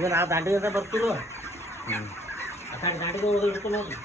ಈಗ ನಾವು ದಾಂಡಿಗೆ ಬರ್ತೀವಿ ಹ್ಞೂ ಆ ಕಡೆ ದಾಂಡಿಗೆ ಹೋಗಿ ಇಡ್ತು ನೋಡಿ